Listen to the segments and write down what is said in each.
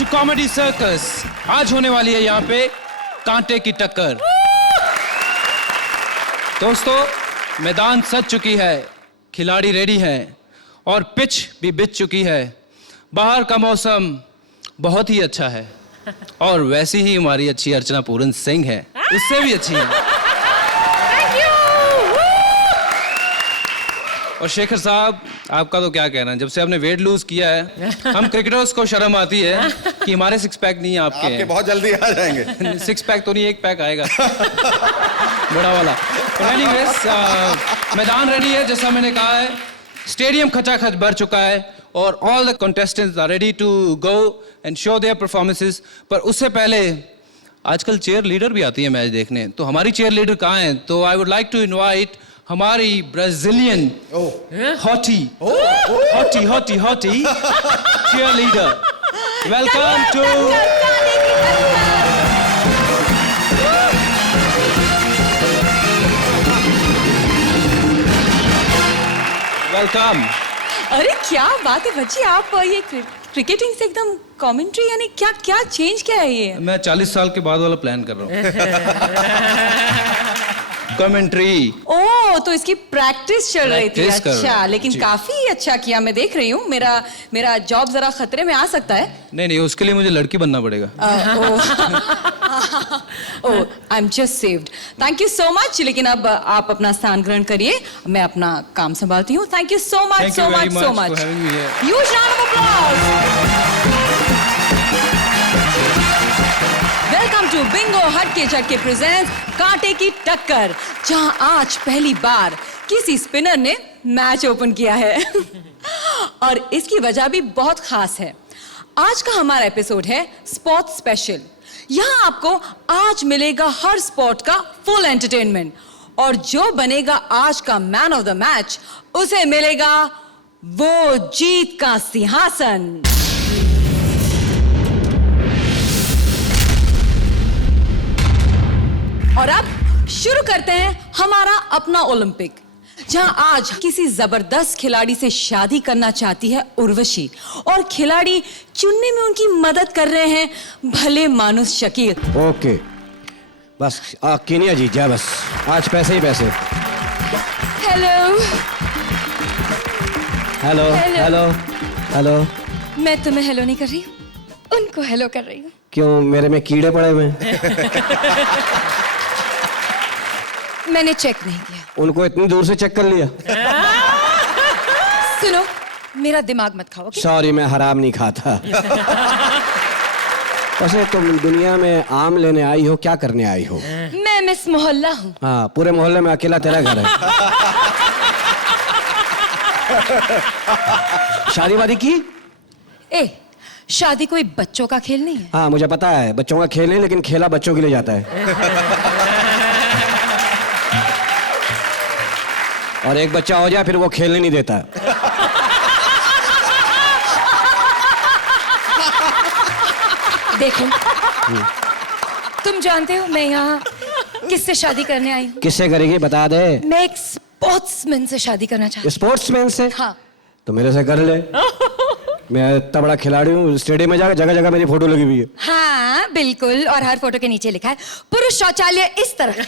To comedy circus. आज होने वाली है यहाँ पे कांटे की टक्कर। दोस्तों, मैदान सज चुकी है, खिलाड़ी रेडी हैं और पिच भी बिछ चुकी है। बाहर का मौसम बहुत ही अच्छा है और वैसी ही हमारी अच्छी अर्चना पूरन सिंह है, उससे भी अच्छी है। और शेखर साहब, आपका तो क्या कहना है, जब से आपने वेट लूज किया है हम क्रिकेटर्स को शर्म आती है कि हमारे सिक्स पैक नहीं है, आपके बहुत जल्दी आ जाएंगे। सिक्स पैक तो नहीं, एक पैक आएगा बड़ा वाला। एनीवेज, मैदान रेडी है, जैसा मैंने कहा है। स्टेडियम खचाखच भर चुका है और all the contestants are ready to go and show their performances. पर उससे पहले आजकल चेयर लीडर भी आती है मैच देखने, तो हमारी चेयर लीडर कहाँ हैं? तो I would like to invite हमारी Brazilian hottie chair leader. Welcome to welcome. अरे क्या बात है बच्ची, आप ये क्रिकेटिंग से एकदम कमेंट्री, यानी क्या क्या चेंज क्या है ये? मैं 40 साल के बाद वाला प्लान कर रहा हूँ। कमेंट्री। ओह, तो इसकी प्रैक्टिस चल रही थी। प्रैक्टिस अच्छा, लेकिन काफी अच्छा किया, मैं देख रही हूँ। मेरा जॉब जरा खतरे में आ सकता है। नहीं, उसके लिए मुझे लड़की बनना पड़ेगा। Oh, I am just saved. Thank you so much. लेकिन अब आप अपना स्थान ग्रहण करिए, मैं अपना काम संभालती हूँ। Thank you so much, so much, so much. Huge round of applause. Welcome to bingo Hatke Jhatke presents कांटे की टक्कर, जहां आज पहली बार किसी स्पिनर ने मैच ओपन किया है और इसकी वजह भी बहुत खास है। आज का हमारा एपिसोड है स्पोर्ट्स स्पेशल। यहां आपको आज मिलेगा हर स्पोर्ट का फुल एंटरटेनमेंट, और जो बनेगा आज का मैन ऑफ द मैच, उसे मिलेगा वो जीत का सिंहासन। और अब शुरू करते हैं हमारा अपना ओलंपिक, जहां आज किसी जबरदस्त खिलाड़ी से शादी करना चाहती है उर्वशी, और खिलाड़ी चुनने में उनकी मदद कर रहे हैं भले मानुस शकील। ओके, बस केनिया जीत जाए, बस आज पैसे ही पैसे। Hello hello hello hello. मैं तुम्हें हेलो नहीं कर रही हूँ, उनको हेलो कर रही हूँ। क्यों, मेरे में कीड़े पड़े हुए हैं? मैंने चेक नहीं किया। उनको इतनी दूर से चेक कर लिया? सुनो, मेरा दिमाग मत खाओ। सॉरी, मैं हराम नहीं खाता। वैसे तुम दुनिया में आम लेने आई हो, क्या करने आई हो? मैं मिस मोहल्ला हूँ। हाँ, पूरे मोहल्ले में अकेला तेरा घर है। शादी वादी की? शादी कोई बच्चों का खेल नहीं है। हाँ, मुझे पता है बच्चों का खेल नहीं, लेकिन खेला बच्चों के लिए जाता है। और एक बच्चा हो जाए फिर वो खेलने नहीं देता। देखो, तुम जानते हो मैं यहाँ किससे शादी करने आई हूँ? किससे करेगी, बता दे। मैं एक स्पोर्ट्समैन से शादी करना चाहती हूँ। स्पोर्ट्समैन से? हाँ। तो मेरे से कर ले। मैं इतना बड़ा खिलाड़ी हूँ, स्टेडियम में जाकर जगह जगह मेरी फोटो लगी हुई है। हाँ बिल्कुल, और हर फोटो के नीचे लिखा है पुरुष शौचालय इस तरह है।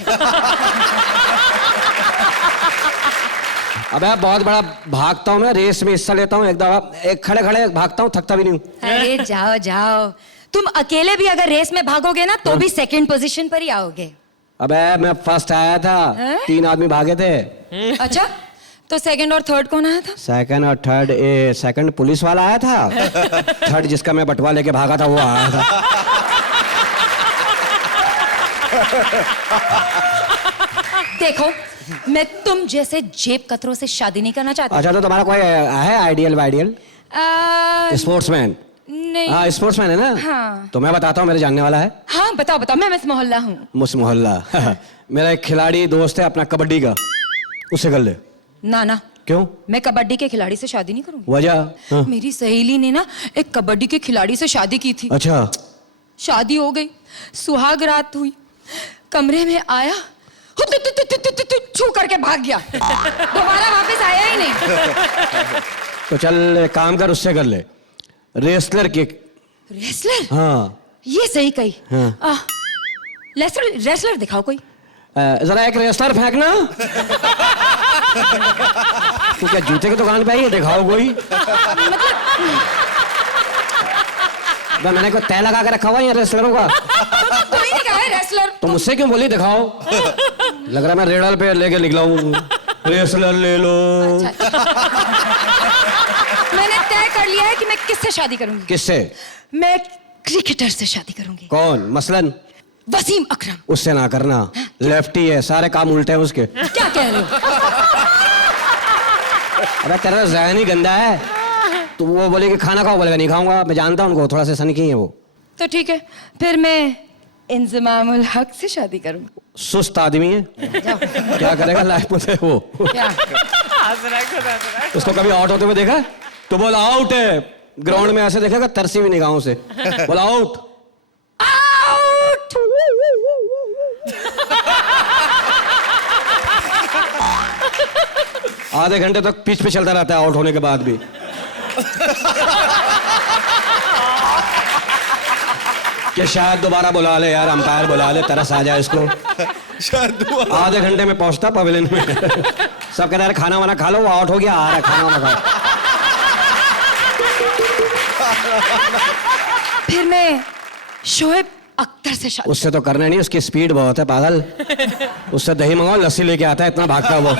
अबे बहुत बड़ा भागता हूँ मैं, रेस में हिस्सा लेता हूँ, एक खड़े खड़े भागता हूँ, थकता भी नहीं हूँ। अरे जाओ जाओ, तुम अकेले भी अगर रेस में भागोगे ना तो भी सेकंड पोजीशन पर ही आओगे। अबे मैं फर्स्ट आया था, 3 आदमी भागे थे। अच्छा, तो सेकंड और थर्ड कौन आया था? सेकंड और थर्ड, सेकंड पुलिस वाला आया था, थर्ड जिसका मैं बटवा लेके भागा था वो आया था। देखो, मैं तुम जैसे जेब कतरों से शादी नहीं करना चाहती। अच्छा, तो तुम्हारा कोई है आइडियल? स्पोर्ट्समैन? नहीं। हाँ, स्पोर्ट्समैन है ना? हाँ। तो मैं बताता हूँ, मेरे जानने वाला है। हाँ बताओ बताओ, मैं मिस मोहल्ला हूँ। मिस मोहल्ला। मेरा एक खिलाड़ी दोस्त है अपना कबड्डी का, उससे कर ले। ना ना, क्यों? मैं कबड्डी के खिलाड़ी से शादी नहीं करूंगी। वजह? हाँ। मेरी सहेली ने ना एक कबड्डी के खिलाड़ी से शादी की थी। अच्छा। शादी हो गई, सुहाग रात हुई, कमरे में आया, छू करके भाग गया, दोबारा वापस आया ही नहीं। तो चल काम कर, उससे कर ले, रेसलर के रेसलर? हाँ ये सही कही। हाँ। रेसलर रेसलर दिखाओ कोई। जरा एक रेसलर फेंकना। तू क्या जूते की दुकान पे आई है? दिखाओ कोई। मैंने कोई तय लगा के रखा हुआ है रेसलरों का। कोई नहीं कहा है रेसलर। तो मुझसे क्यों बोली दिखाओ? लग रहा है मैं रेडल पे लेके निकला हूँ। रेसलर ले लो। अच्छा। मैंने तय कर लिया है कि मैं किससे शादी करूंगी। किससे? मैं क्रिकेटर से शादी करूंगी। कौन? मसलन वसीम अकरम। उससे ना करना, लेफ्टी है, सारे काम उल्टे हैं उसके। क्या कह रहे हो? अबे तेरा ज़हन ही गंदा है। तो वो बोले कि खाना खाओ, बोलेगा नहीं खाऊंगा। मैं जानता हूं उनको, थोड़ा सा सनकी है वो। तो ठीक है, फिर मैं इंजमामुल हक से शादी करूंगी। सुस्त आदमी है, क्या करेगा लाइफ में वो। क्या? उसको कभी आउट होते हुए देखा? तो बोला आउट है, ग्राउंड में ऐसे देखेगा तरसी हुई निगाहों से, बोला आउट। आउट। आधे घंटे तक पिच पे चलता रहता है आउट होने के बाद भी। कि शायद दोबारा बुला ले यार, अंपायर बुला ले, तरस आ जाए इसको। शायद आधे घंटे में पहुंचता पवेलियन में। सब कह रहे हैं खाना वाना खा लो, वो आउट हो गया, आ रहा है खाना वाना खाओ। फिर मैं शोएब अख्तर से शादी। उससे तो करना नहीं, उसकी स्पीड बहुत है पागल। उससे दही मंगाओ, लस्सी लेके आता है, इतना भागता है वो।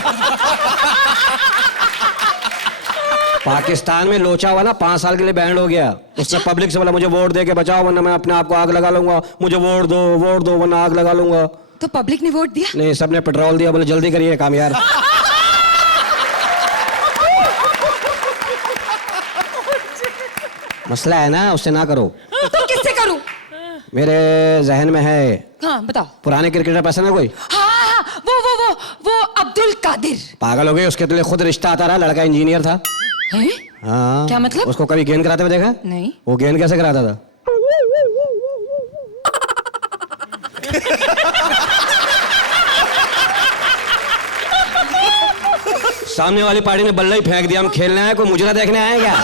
पाकिस्तान में लोचा हुआ ना 5 साल के लिए बैंड हो गया। उसने पब्लिक से बोला मुझे वोट दे के बचाओ वरना मैं अपने आप को आग लगा लूंगा, मुझे वोट दो वरना आग लगा लूंगा। तो पब्लिक ने वोट दिया? नहीं, सबने पेट्रोल दिया, बोले जल्दी करिए काम यार। मसला है ना, उससे ना करो। तो किससे करूं? मेरे जहन में है। हाँ बताओ। पुराने क्रिकेटर पसंद है कोई? हाँ, वो अब्दुल कादिर। पागल हो गए, उसके लिए खुद रिश्ता आता रहा, लड़का इंजीनियर था। हैं? हाँ। क्या मतलब? उसको कभी गेंद कराते हुए देखा? नहीं। वो गेंद कैसे कराता था? सामने वाली पार्टी ने बल्ला ही फेंक दिया, हम खेलने आए, कोई मुजरा देखने आए क्या?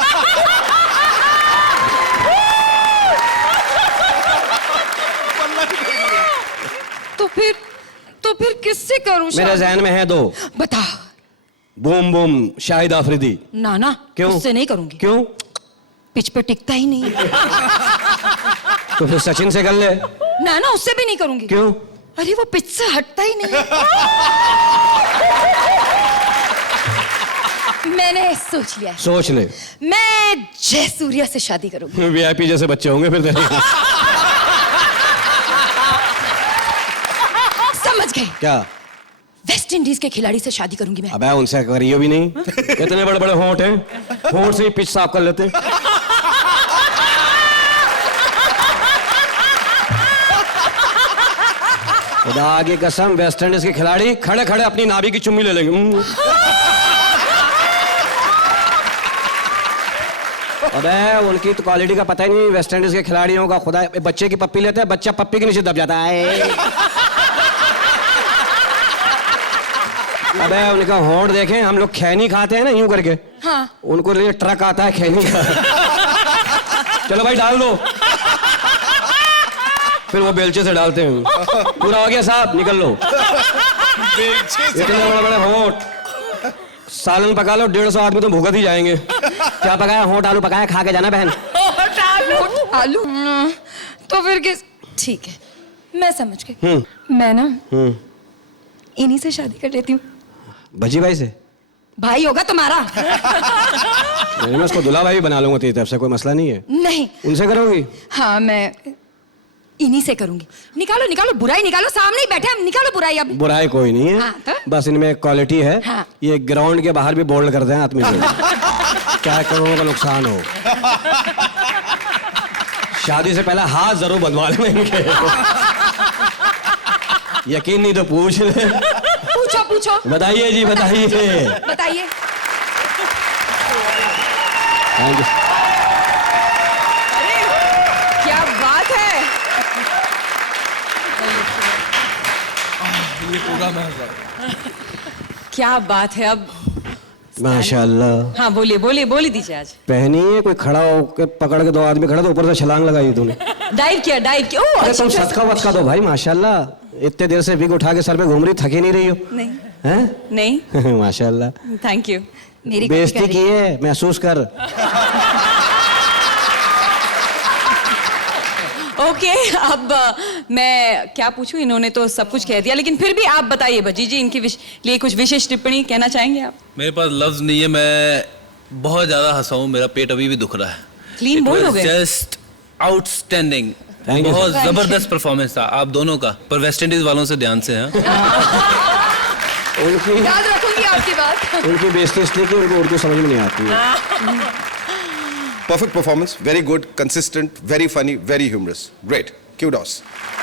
तो फिर किससे करूं? मेरे जहन में है 2। बता। Boom boom Shahid Afridi. ना क्यों? उससे नहीं करूंगी। क्यों? पिच पे टिकता ही नहीं। तो फिर सचिन से कर ले। ना उससे भी नहीं करूंगी। क्यों? अरे वो पिच से हटता ही नहीं। मैंने सोच लिया है। सोच ले। मैं जयसूर्या से शादी करूंगी। वीआईपी जैसे बच्चे होंगे फिर तेरे। समझ गए? क्या? वेस्ट इंडीज के खिलाड़ी से शादी करूंगी मैं। अबे उनसे करियो भी नहीं, इतने बड़े बड़े होंठ हैं, होंठ से ही पिच साफ कर लेते। खुदा की कसम, वेस्ट इंडीज के खिलाड़ी खड़े खड़े अपनी नाभि की चुम्मी ले लेंगे। अबे उनकी तो क्वालिटी का पता ही नहीं वेस्ट इंडीज के खिलाड़ियों का। खुदा, बच्चे की पप्पी लेते हैं, बच्चा पप्पी के नीचे दब जाता है। अबे उनका होंठ देखें, हम लोग खैनी खाते हैं ना यूं करके। हाँ। उनको लिए ट्रक आता है खैनी का। चलो भाई डाल दो, फिर वो बेलचे से डालते हैं। पूरा हो गया साहब, निकल लो। इतने बड़े बड़े होंठ, सालन पका लो, 150 आदमी तो भुगत ही जाएंगे। क्या पकाया? होंठ आलू पकाया, खा के जाना बहन। आलू? तो फिर किस? ठीक है, मैं समझ गई। मैं ना इन्हीं से शादी कर लेती हूँ। भजी भाई से? भाई होगा तुम्हारा। मैं उसको दुल्हा भाई बना लूंगा, तेरी तरफ से कोई मसला नहीं है। नहीं। उनसे करोगी? हाँ, मैं इन्हीं से करूंगी। निकालो बुराई निकालो, सामने ही बैठे हम, निकालो बुराई अब। बुराई कोई नहीं है। हाँ, तो? बस इनमें एक क्वालिटी है। हाँ। ये ग्राउंड के बाहर भी बोल्ड करते हैं आदमी को। क्या करोड़ों का नुकसान हो। शादी से पहले हाथ जरूर बंधवा लेना इनके। यकीन नहीं तो पूछ ले। पूछो। बताइए जी, बताइए। बताइए। Thank you. क्या बात है। ये पूरा महंगा। क्या बात है। अब माशाल्लाह। हाँ बोलिए बोलिए बोली दीजिए आज। पहनी है कोई खड़ा होकर पकड़ के 2 आदमी खड़ा तो ऊपर से छलांग लगाई तूने। डाइव किया ओह अरे तुम सदका वदका दो भाई, माशाल्लाह। इतने देर से विग उठा के सर पे घूम रही, थकी नहीं रही हो? नहीं हैं? नहीं माशाल्लाह। Thank you. मेरी बेइज्जती की है, महसूस कर। ओके अब मैं क्या पूछूं, इन्होंने तो सब कुछ कह दिया, लेकिन फिर भी आप बताइए भज्जी जी, इनके लिए कुछ विशेष टिप्पणी कहना चाहेंगे आप? मेरे पास लफ्ज नहीं है, मैं बहुत ज्यादा हंसा हूं, मेरा पेट अभी भी दुख रहा है। क्लीन बोल्ड हो गए। जस्ट आउटस्टैंडिंग, Thank you, बहुत sir. जबरदस्त परफॉर्मेंस था आप दोनों का, पर वेस्ट इंडीज वालों से ध्यान से हैं। उनकी याद रखूंगी आपकी बात। उनकी बेइज्जती इसलिए कि उनको उर्दू समझ में नहीं आती है। Perfect performance, very good, consistent, very funny, very humorous. Great. Kudos.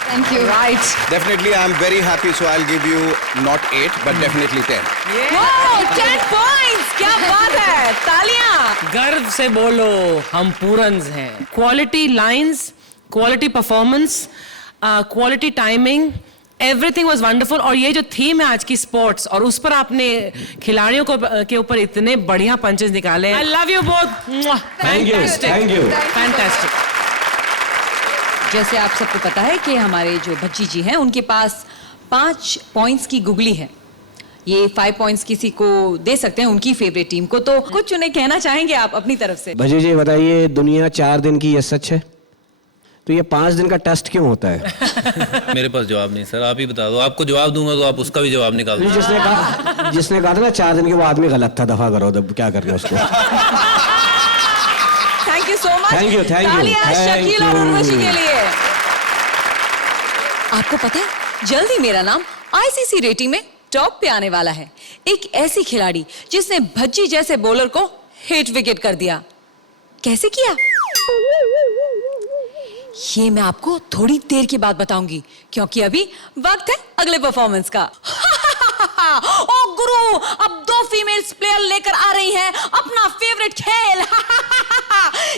Thank you. Right. Definitely, I'm very happy, so I'll give you not 8, but definitely 10. 10 points, क्या बात है, तालियां। गर्व से बोलो, हम पूरन्स हैं। Quality lines, quality performance, quality timing, everything was wonderful. और ये जो थीम है आज की स्पोर्ट्स, और उस पर आपने खिलाड़ियों को के ऊपर इतने बढ़िया पंचेस निकाले। I love you both. Thank you. Fantastic. जैसे आप सबको पता है कि हमारे जो भज्जी जी हैं, उनके पास 5 पॉइंट्स की गुगली है। ये 5 पॉइंट्स किसी को दे सकते हैं, उनकी फेवरेट टीम को। तो कुछ उन्हें कहना चाहेंगे आप अपनी तरफ से? भजी जी बताइए, दुनिया 4 दिन की, ये सच है? तो ये 5 दिन का टेस्ट क्यों होता है? मेरे पास जवाब नहीं सर, आप ही बता दो। आपको जवाब दूंगा तो आप उसका भी जवाब निकाल दो। जिसने कहा था ना 4 दिन के, वो आदमी गलत था, दफा करो, तब क्या करना उसको। Thank you so much. Thank you. तालियां Thank शकील और you. उर्वशी के लिए। आपको पता है, जल्द ही मेरा नाम आईसीसी रेटिंग में टॉप पे आने वाला है। एक ऐसी खिलाड़ी जिसने भज्जी जैसे बॉलर को हिट विकेट कर दिया। कैसे किया, ये मैं आपको थोड़ी देर के बाद बताऊंगी, क्योंकि अभी वक्त है अगले परफॉर्मेंस का। ओ गुरु, अब 2 फीमेल्स प्लेयर लेकर आ रही हैं अपना फेवरेट खेल,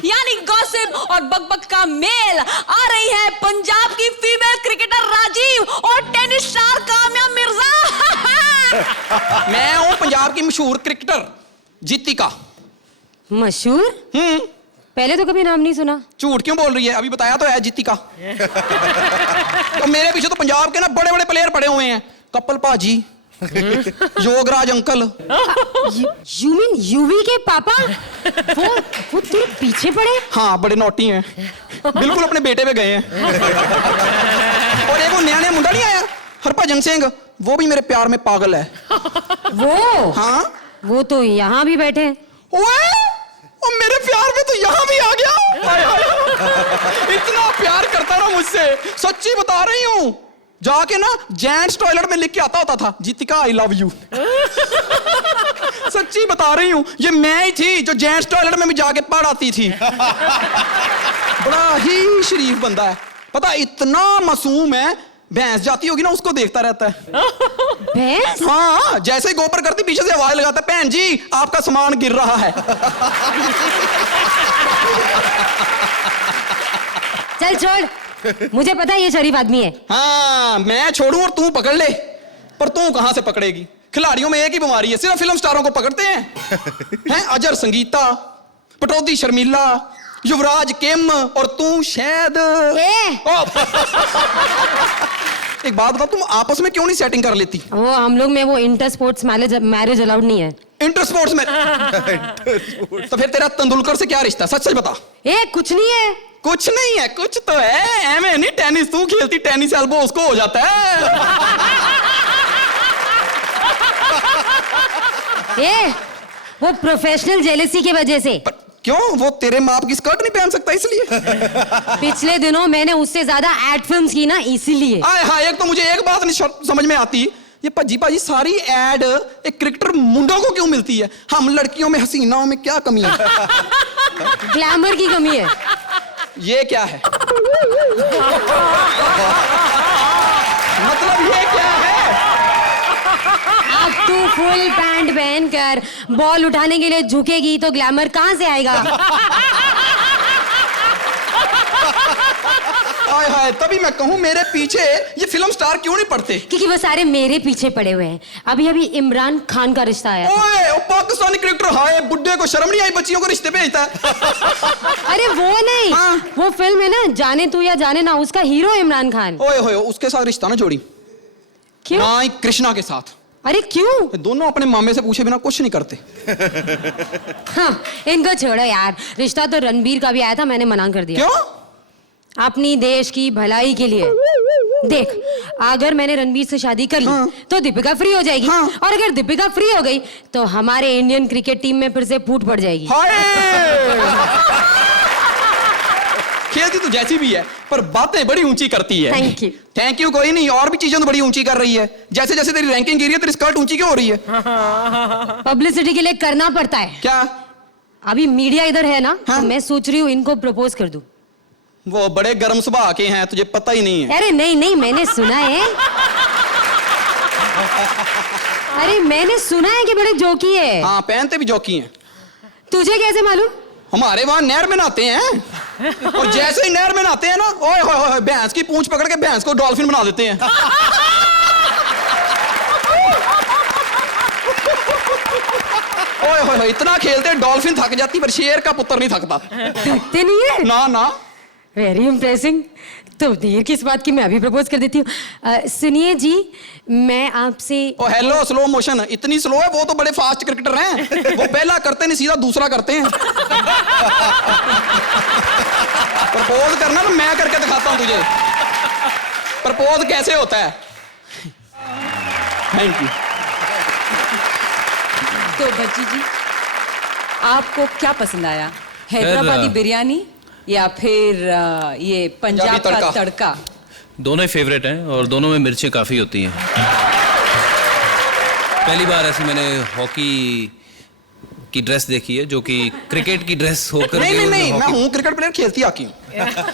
यानी गॉसिप और बकबक का मेल। आ रही है पंजाब की फीमेल क्रिकेटर राजीव और टेनिस स्टार काम्या मिर्जा। मैं हूँ पंजाब की मशहूर क्रिकेटर जीतिका। मशहूर? पहले तो कभी नाम नहीं सुना। झूठ क्यों बोल रही है, अभी बताया तो है जीतिका। तो मेरे पीछे तो पंजाब के ना बड़े बड़े प्लेयर पड़े हुए हैं, कपिल पाजी, Yograj uncle. You mean UV के पापा? वो तेरे पीछे पड़े? हाँ, बड़े नोटी हैं, बिल्कुल अपने बेटे पे गए हैं। और एक वो नया मुंडा नहीं आया, हरभजन सिंह, वो भी मेरे प्यार में पागल है। वो? हाँ, वो तो यहाँ भी बैठे हैं। ओए, और मेरे प्यार में तो यहाँ भी आ गया। इतना प्यार करता ना मुझसे, सच्ची बता रही हूँ। जाके ना जेंट्स टॉयलेट में लिख के आता होता था, जीतिका आई लव यू। सच्ची बता रही हूँ, ये मैं ही थी जो जेंट्स टॉयलेट में भी जाके पढ़ आती थी। बड़ा ही शरीफ बंदा है, पता इतना मासूम है, भैंस जाती होगी ना उसको देखता रहता है। भैंस? हाँ, जैसे ही गोबर करती पीछे से आवाज लगाता है, बहन जी आपका सामान गिर रहा है। चल छोड़, मुझे पता है ये शरीफ आदमी है। हाँ, मैं छोड़ूं और तू पकड़ ले, पर तू कहां से पकड़ेगी? खिलाड़ियों में एक ही बीमारी है, सिर्फ फिल्म स्टारों को पकड़ते हैं। अजर संगीता, पटौदी शर्मिला, युवराज किम, और तू शायद। एक बात बताओ, तुम आपस में क्यों नहीं सेटिंग कर लेती? वो हम लोग में वो इंटर स्पोर्ट्स मैरिज अलाउड नहीं है। इंटर स्पोर्ट्स में? तो फिर तेरा तेंदुलकर से क्या रिश्ता, सच सच बता। कुछ नहीं है। कुछ नहीं है, कुछ तो है। एम नहीं, टेनिस तू खेलती, टेनिस एल्बो उसको हो जाता है। वो प्रोफेशनल जेलेसी की वजह से। क्यों, वो तेरे माप की स्कर्ट नहीं पहन सकता इसलिए? पिछले दिनों मैंने उससे ज्यादा एड फिल्म्स की ना, इसीलिए। हाँ, एक तो मुझे एक बात नहीं समझ में आती, ये भज्जी पाजी सारी एड एक क्रिकेटर मुंडों को क्यों मिलती है? हम लड़कियों में, हसीनाओं में क्या कमी है? ग्लैमर की कमी है। ये क्या है? मतलब ये क्या है? अब तू फुल पैंट पहनकर बॉल उठाने के लिए झुकेगी तो ग्लैमर कहां से आएगा? हाय हाय, तभी मैं कहूँ मेरे पीछे ये फिल्म स्टार क्यों नहीं पड़ते? क्योंकि वो सारे मेरे पीछे पड़े हुए हैं। अभी अभी इमरान खान का रिश्ता आया। ओए, वो पाकिस्तानी क्रिकेटर, हाय बुड्ढे को शर्म नहीं आई बच्चियों को रिश्ते भेजता है। अरे वो नहीं, हाँ। वो फिल्म है ना जाने तू या जाने ना, उसका हीरो इमरान खान। ओए होए, उसके साथ रिश्ता ना जोड़ी। क्यों? ना ही कृष्णा के साथ। अरे क्यों? दोनों अपने मामे से पूछे बिना कुछ नहीं करते। हाँ, इनको छोड़ो यार। रिश्ता तो रणबीर का भी आया था, मैंने मना कर दिया। क्यों? अपनी देश की भलाई के लिए। देख, अगर मैंने रणबीर से शादी कर ली हाँ। तो दीपिका फ्री हो जाएगी। हाँ। और अगर दीपिका फ्री हो गई तो हमारे इंडियन क्रिकेट टीम में फिर से फूट पड़ जाएगी। हाय। खेलती तो जैसी भी है, पर बातें बड़ी ऊंची करती है। Thank you. थैंक यू कोई नहीं, और भी चीजें तो बड़ी ऊंची कर रही है। जैसे जैसे तेरी रैंकिंग गिरी है, तेरी स्कर्ट ऊंची क्यों हो रही है? पब्लिसिटी के लिए करना पड़ता है। क्या? अभी मीडिया इधर है ना, हाँ। तो मैं सोच रही हूँ इनको प्रपोज कर दूं। वो बड़े गर्म स्वभाव के हैं, तुझे पता ही नहीं है। अरे नहीं नहीं, मैंने सुना है। अरे मैंने सुना है कि बड़े जोकी है। हाँ, पहनते भी जौकी हैं। तुझे कैसे मालूम? हमारे वहां नहर में नहाते हैं, और जैसे ही नहर में नहाते हैं ना, ओए होए होए, भैंस की पूंछ पकड़ के भैंस को डॉल्फिन बना देते हैं। ओए होए होए, इतना खेलते हैं, डॉल्फिन थक जाती, पर शेर का पुत्र नहीं थकता। थकते नहीं है? ना ना। Very impressing. तो देर किस बात की, मैं अभी प्रपोज कर देती हूँ। सुनिए जी, मैं आपसे। ओ हेलो, स्लो मोशन इतनी स्लो है? वो तो बड़े फास्ट क्रिकेटर हैं, वो पहला करते नहीं, सीधा दूसरा करते हैं। प्रपोज करना तो मैं करके दिखाता हूं तुझे, प्रपोज कैसे होता है। Thank you. तो भज्जी जी, आपको क्या पसंद आया? हैदराबादी बिरयानी या फिर ये पंजाब का तड़का? दोनों ही फेवरेट हैं और दोनों में मिर्चें काफ़ी होती हैं। पहली बार ऐसी मैंने हॉकी की ड्रेस देखी है जो कि क्रिकेट की ड्रेस होकर नहीं के नहीं नहीं, मैं हॉकी- हूँ क्रिकेट प्लेयर, खेलती हॉकी हूँ।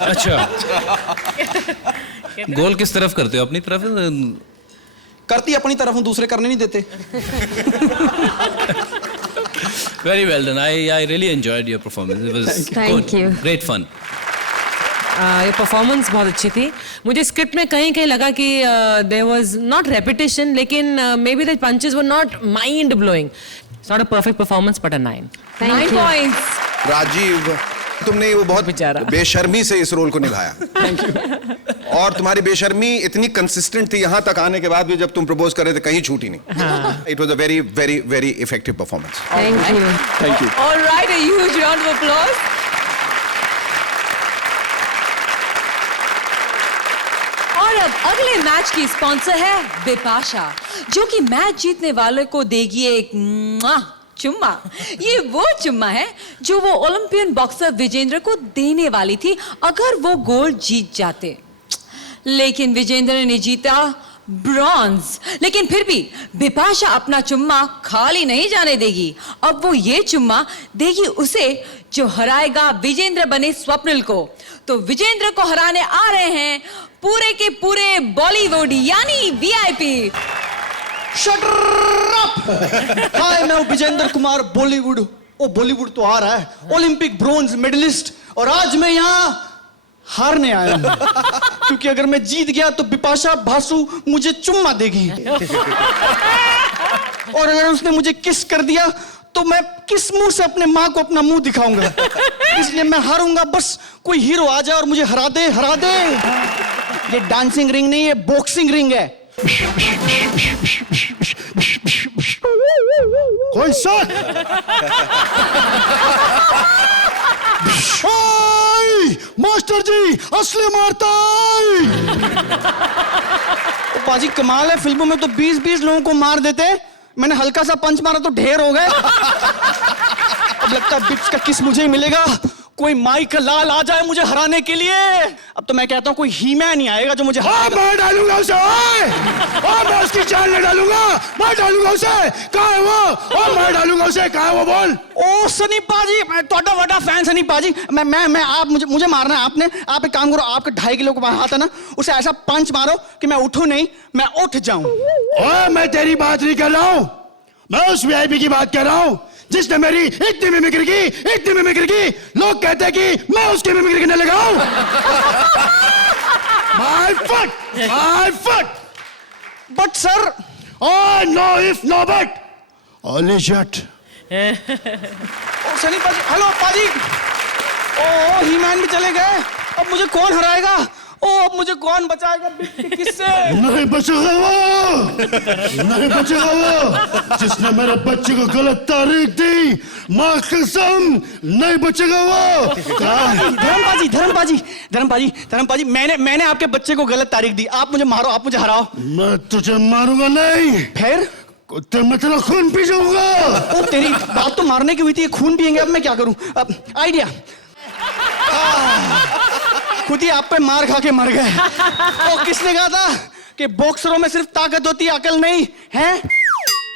अच्छा। गोल किस तरफ करते हो, अपनी तरफ? करती अपनी तरफ हूँ, दूसरे करने नहीं देते। Very well done. I really enjoyed your performance. It was Thank good. you. Great fun. ये परफॉर्मेंस बहुत अच्छी थी। मुझे स्क्रिप्ट में कहीं कहीं लगा कि देयर वाज नॉट रेपिटेशन, लेकिन maybe the punches were not mind blowing. It's not a perfect performance but a 9 Thank you. points. Rajiv, तुमने वो बहुत बेचारा। बेशर्मी से इस रोल को निभाया। और तुम्हारी बेशर्मी इतनी कंसिस्टेंट थी यहां तक आने के बाद भी, जब तुम प्रपोज कर रहे थे कहीं छूटी नहीं। It was a very very very effective performance. Thank you. Thank you. All right, a huge round of applause. और अब अगले मैच की स्पॉन्सर है बिपाशा, जो कि मैच जीतने वाले को देगी एक चुम्मा। ये वो चुम्मा है जो वो ओलंपियन बॉक्सर विजेंद्र को देने वाली थी अगर वो गोल्ड जीत जाते। लेकिन विजेंद्र ने जीता ब्रॉन्ज। लेकिन फिर भी बिपाशा अपना चुम्मा खाली नहीं जाने देगी। अब वो ये चुम्मा देगी उसे जो हराएगा विजेंद्र बने स्वप्निल को। तो विजेंद्र को हराने आ रहे हैं पूरे के पूरे बॉलीवुड यानी वीआईपी। Shut up! हाय, मैं हूं विजेंद्र कुमार, बॉलीवुड। ओ बॉलीवुड तो आ रहा है, ओलंपिक ब्रोंज मेडलिस्ट, और आज मैं यहाँ हारने आया हूं। क्योंकि अगर मैं जीत गया तो बिपाशा बासु मुझे चुम्मा देगी, और अगर उसने मुझे किस कर दिया तो मैं किस मुंह से अपने माँ को अपना मुंह दिखाऊंगा। इसलिए मैं हारूंगा, बस कोई हीरो आ जाए और मुझे हरा दे, हरा दे। ये डांसिंग रिंग नहीं, ये बॉक्सिंग रिंग है। कोई सा मास्टर जी असली मारता बाजी कमाल है। फिल्मों में तो 20-20 लोगों को मार देते हैं, मैंने हल्का सा पंच मारा तो ढेर हो गए। अब लगता है बिप्स का किस मुझे ही मिलेगा। कोई माई का लाल आ जाए मुझे हराने के लिए। अब तो मैं कहता हूँ कोई हीमैन ही आएगा जो मुझे मैं डालूंगा उसे। मैं उसकी जान नहीं डालूंगा, मैं डालूंगा उसे। कहाँ है वो? मैं डालूंगा उसे। कहाँ है वो? बोल। ओ सनी पाजी, मैं तोड़ा बड़ा फैन सनी पाजी। मैं आप मुझे मारना है आपने। आप एक काम करो, आपके 2.5 किलो का हाथ है ना, उसे ऐसा पंच मारो कि मैं उठूं नहीं, मैं उठ जाऊं। मैं तेरी बात नहीं कर रहा हूं, मैं उस वीआईपी की बात कर रहा हूं जिसने मेरी इतनी मिमिक्री की। लोग कहते हैं कि मैं उसकी मिमिक्री करने लगा हूं। My foot! My foot! But sir Oh, no if, no but. Only shot. ओ सनी पाजी, हेलो पाजी। ओ ही मैन भी चले गए, अब मुझे कौन हराएगा? ओ अब मुझे कौन बचाएगा किससे? नहीं बचेगा वो, नहीं बचेगा वो जिसने मेरे बच्चे को गलत तारीख दी, माँ कसम नहीं बचेगा वो। धर्मपाजी, मैंने आपके बच्चे को गलत तारीख दी। आप मुझे मारो, आप मुझे हराओ। मैं तुझे मारूंगा नहीं, फिर कुत्ते में तेरा खून पी जाऊंगा। ओ तेरी बात तो मारने की हुई थी, खून पिएंगे, अब मैं क्या करूं? आइडिया, खुद ही आप पे मार खा के मर गए। ओ किसने कहा था कि बॉक्सरों में सिर्फ ताकत होती है, अकल नहीं है?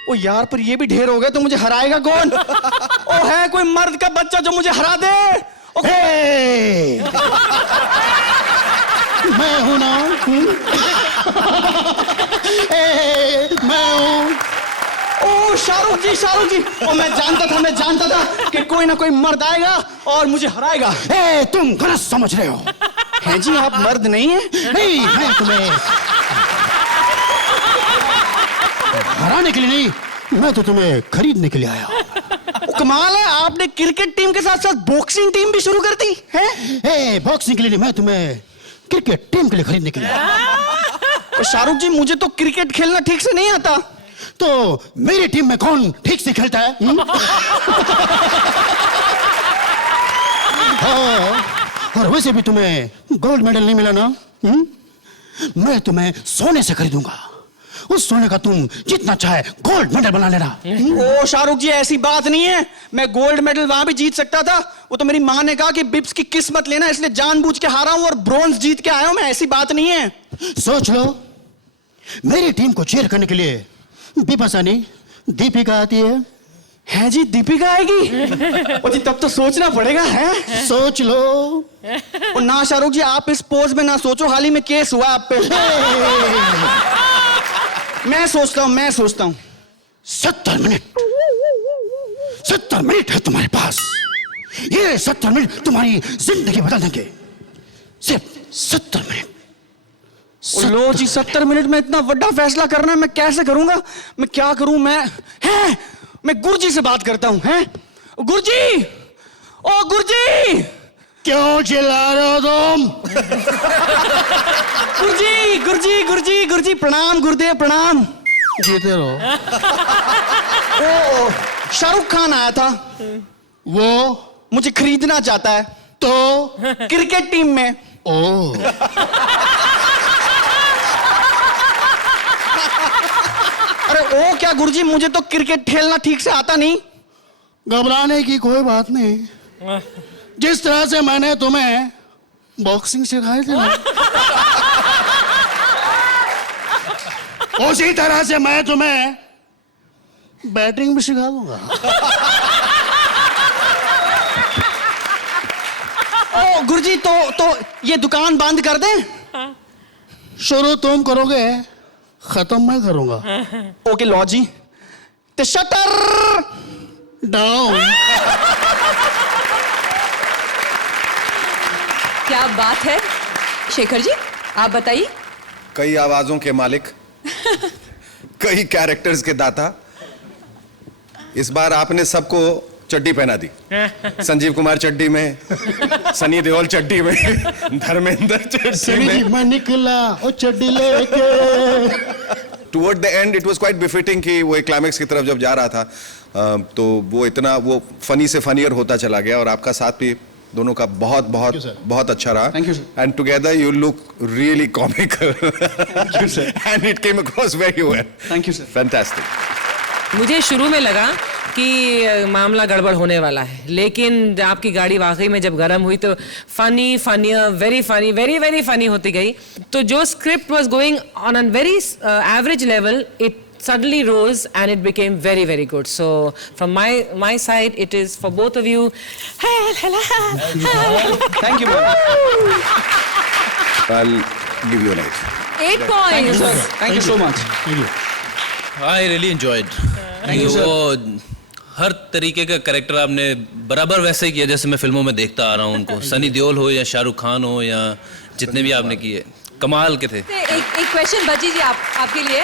ओ यार, पर ये भी ढेर हो गए, तो मुझे हराएगा कौन? ओ है कोई मर्द का बच्चा जो मुझे हरा दे? मैं हूं ना, मैं हूं। ओ शाहरुख जी, ओ मैं जानता था कि कोई ना कोई मर्द आएगा और मुझे हराएगा। तुम गलत समझ रहे हो। हैं जी, आप मर्द नहीं हैं? नहीं, मैं तुम्हें हराने के लिए नहीं, मैं तो तुम्हें खरीदने के लिए आया हूं। कमाल है, आपने क्रिकेट टीम के साथ साथ बॉक्सिंग टीम भी शुरू कर दी है? बॉक्सिंग के लिए नहीं, मैं तुम्हें क्रिकेट टीम के लिए खरीदने के लिए आया। शाहरुख जी, मुझे तो क्रिकेट खेलना ठीक से नहीं आता। तो मेरी टीम में कौन ठीक से खेलता है? और वैसे भी तुम्हें गोल्ड मेडल नहीं मिला ना, मैं तुम्हें सोने से खरीदूंगा। उस सोने का तुम जितना चाहे गोल्ड मेडल बना लेना। ओ शाहरुख जी, ऐसी बात नहीं है, मैं गोल्ड मेडल वहां भी जीत सकता था। वो तो मेरी माँ ने कहा कि बिप्स की किस्मत लेना, इसलिए जानबूझ के हारा हूं और ब्रॉन्ज जीत के आया हूं मैं, ऐसी बात नहीं है। सोच लो, मेरी टीम को चीयर करने के लिए बिपाशा नहीं, दीपिका आती है जी? दीपिका आएगी? ओ जी, तब तो सोचना पड़ेगा, है? सोच लो। ओ ना शाहरुख जी, आप इस पोज में ना सोचो, हाल ही में केस हुआ आप पे। मैं सोचता हूं 70 मिनट है तुम्हारे पास। ये 70 मिनट तुम्हारी जिंदगी बदल देंगे, सिर्फ 70 मिनट। लो जी, 70 मिनट में इतना बड़ा फैसला करना है, मैं कैसे करूंगा? मैं क्या करूं? मैं गुरुजी से बात करता हूं। हैं गुरुजी, ओ गुरुजी। क्यों चिल्ला रहे हो तुम? गुरुजी, प्रणाम गुरुदेव, प्रणाम। जीते रहो। ओ शाहरुख खान आया था, वो मुझे खरीदना चाहता है। तो क्रिकेट टीम में। ओ अरे ओ क्या गुरुजी, मुझे तो क्रिकेट खेलना ठीक से आता नहीं। घबराने की कोई बात नहीं, जिस तरह से मैंने तुम्हें बॉक्सिंग सिखाई थी ना, उसी तरह से मैं तुम्हें बैटिंग भी सिखा दूंगा। ओ गुरुजी, तो ये दुकान बंद कर दें? शुरू तुम करोगे, खत्म मैं करूंगा। ओके लॉ जी, तो शटर डाउन। क्या बात है शेखर जी, आप बताइए। कई आवाजों के मालिक, कई कैरेक्टर्स के दाता, इस बार आपने सबको चड्डी पहना दी। संजीव कुमार चड्डी में, सनी देओल चड्डी में, धर्मेंद्र चड्डी में। मैं निकला ओ चड्डी लेके। Toward the end it was quite befitting कि वो एक क्लाइमेक्स की तरफ जब जा रहा था, तो वो इतना वो फनी से फनियर होता चला गया, और आपका साथ भी दोनों का बहुत अच्छा रहा। Thank you sir. And together you look really comical. Thank you sir. And it came across very well. Thank you sir. Fantastic. मुझे शुरू में लगा कि मामला गड़बड़ होने वाला है, लेकिन आपकी गाड़ी वाकई में जब गर्म हुई तो funnier, very funny, very very funny होती गई। तो जो script was going on an very average level, it suddenly rose and it became very very good. So from my side it is for both of you. Thank you ma'am. I'll give you an 8. 8 points. Thank you so much. I really enjoyed. Thank you, sir. वो हर तरीके का character आपने बराबर वैसे ही किया जैसे मैं फिल्मों में देखता आ रहा हूँ उनको। सनी देओल हो या शाहरुख खान हो या जितने भी आपने किए, कमाल के थे। एक क्वेश्चन बची जी आपके लिए।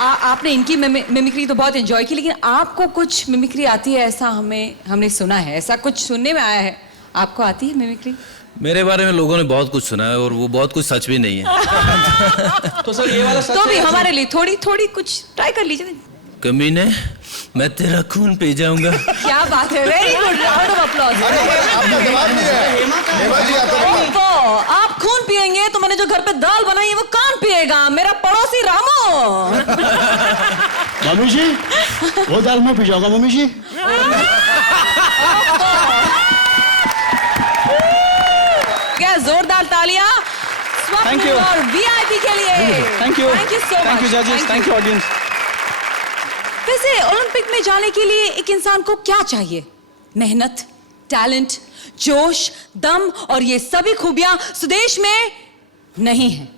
आपने इनकी मिमिक्री तो बहुत एंजॉय की, लेकिन आपको कुछ मिमिक्री आती है ऐसा हमने सुना है, ऐसा कुछ सुनने में आया है, आपको आती है मिमिक्री? मेरे बारे में लोगों ने बहुत कुछ सुना है और वो बहुत कुछ सच भी नहीं है। तो सर ये वाला सच तो भी है? हमारे लिए थोड़ी कुछ ट्राई कर लीजिए। कमीने, मैं तेरा खून पी जाऊंगा। क्या बात है, very good, round of applause. आपका जवाब नहीं है हेमा जी, आपका आप खून पिएंगे तो मैंने जो घर पे दाल बनाई है वो कौन पिएगा? मेरा पड़ोसी रामू। मम्मी जी, वो दाल मैं पी जाऊंगा मम्मी जी। क्या जोरदार तालियां Thank you. और वीआईपी के लिए। Thank you thank you so much. Thank you जजेस, थैंक यू ऑडियंस। वैसे ओलंपिक में जाने के लिए एक इंसान को क्या चाहिए? मेहनत, टैलेंट, जोश, दम और ये सभी खूबियां सुदेश में नहीं है,